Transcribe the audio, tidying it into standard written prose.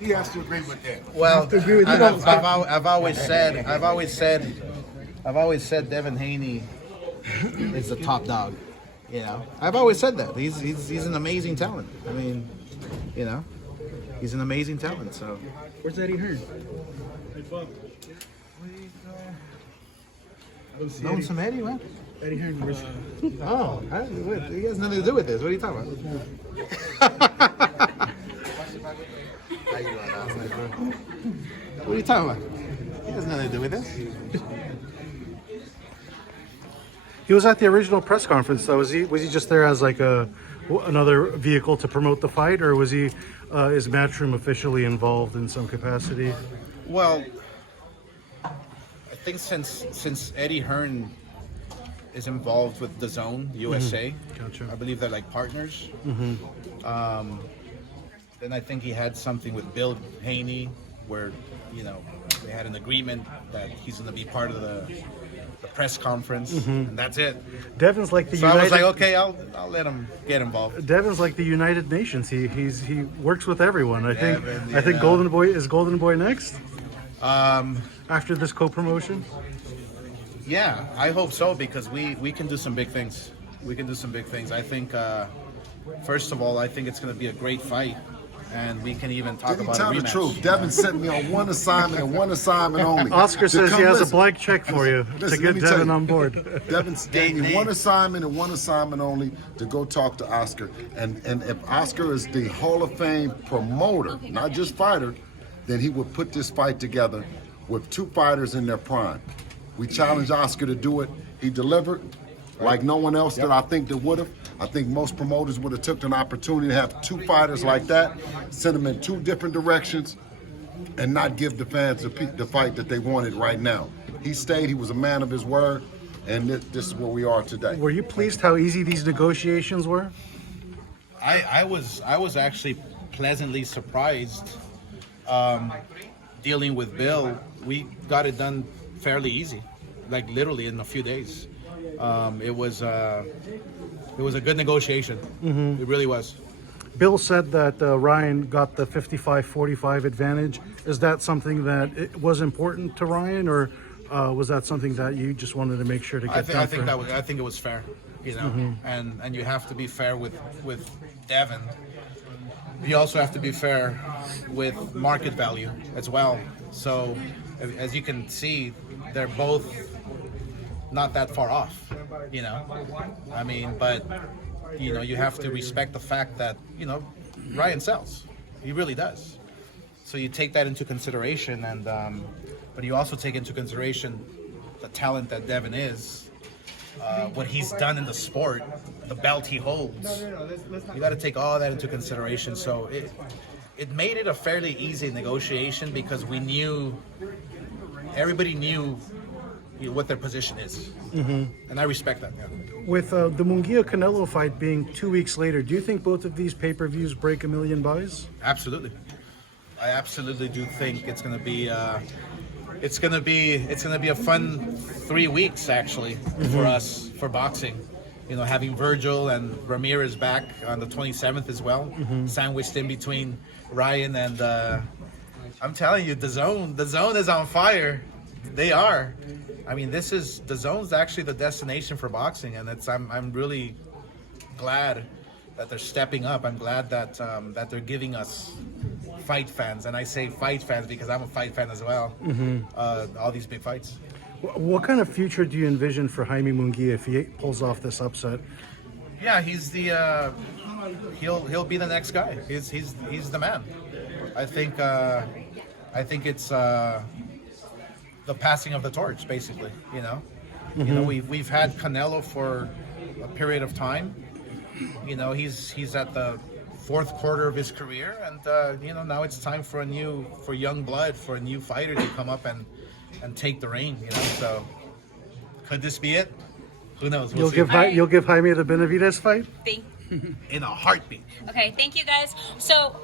He has to agree with that. Well, I've always said Devin Haney is the top dog. You know, I've always said that he's an amazing talent. I mean, you know, he's an amazing talent. So, Where's Eddie Hearn? knowing some Eddie, man. Eddie Hearn, where's Oh, he has nothing to do with this. What are you talking about? How you doing, man? What are you talking about? He has nothing to do with this. He was at the original press conference, though. Was he just there as like another vehicle to promote the fight, or was he is Matchroom officially involved in some capacity? Well, I think since Eddie Hearn is involved with DAZN USA, Gotcha. I believe they're like partners. Then I think he had something with Bill Haney, where they had an agreement that he's going to be part of the press conference, and that's it. Devin's like the So I was like, okay, I'll let him get involved. Devin's like the United Nations. He works with everyone. I think Devin, Golden Boy next Um, after this co-promotion. Yeah, I hope so, because we can do some big things. We can do some big things. I think, first of all, I think it's going to be a great fight, and we can even talk Did he about tell a the rematch. truth? Devin sent me on one assignment and one assignment only. Oscar To says come he has listen. a blank check for you to Listen, get let me tell Devin you. on board. Devin gave me one assignment and one assignment only to go talk to Oscar. And if Oscar is the Hall of Fame promoter, not just fighter, then he would put this fight together with two fighters in their prime. We challenged Oscar to do it. He delivered like no one else that I think that would have. I think most promoters would have took an opportunity to have two fighters like that, send them in two different directions, and not give the fans the fight that they wanted right now. He stayed. He was a man of his word, and this is where we are today. Were you pleased how easy these negotiations were? I was actually pleasantly surprised. Dealing with Bill, we got it done fairly easy, like literally in a few days. It was a good negotiation. It really was. Bill said that Ryan got the 55-45 advantage. Is that something that it was important to Ryan, or was that something that you just wanted to make sure to get done? I think it was fair, and you have to be fair with Devin. You also have to be fair with market value as well. So, as you can see, they're both not that far off, I mean, but, you have to respect the fact that, Ryan sells. He really does. So you take that into consideration, and but you also take into consideration the talent that Devin is, what he's done in the sport, the belt he holds. You got to take all that into consideration. So it made it a fairly easy negotiation, because everybody knew what their position is, and I respect that. Yeah. With the Munguia Canelo fight being 2 weeks later, do you think both of these pay-per-views break 1 million buys? Absolutely, I absolutely do think it's going to be. It's gonna be a fun 3 weeks actually for us, for boxing. Having Virgil and Ramirez back on the 27th as well, sandwiched in between Ryan and I'm telling you, DAZN is on fire. They are. I mean, DAZN's actually the destination for boxing, and I'm really glad that they're stepping up. I'm glad that that they're giving us fight fans, and I say fight fans because I'm a fight fan as well. All these big fights. What kind of future do you envision for Jaime Munguia if he pulls off this upset? Yeah, he's the he'll be the next guy. He's the man. I think it's the passing of the torch, basically. We've had Canelo for a period of time. He's at the fourth quarter of his career, and now it's time for young blood, for a new fighter to come up and take the reign. So could this be it? Who knows? We'll see. You'll give Jaime the Benavidez fight? In a heartbeat. Okay, thank you guys. So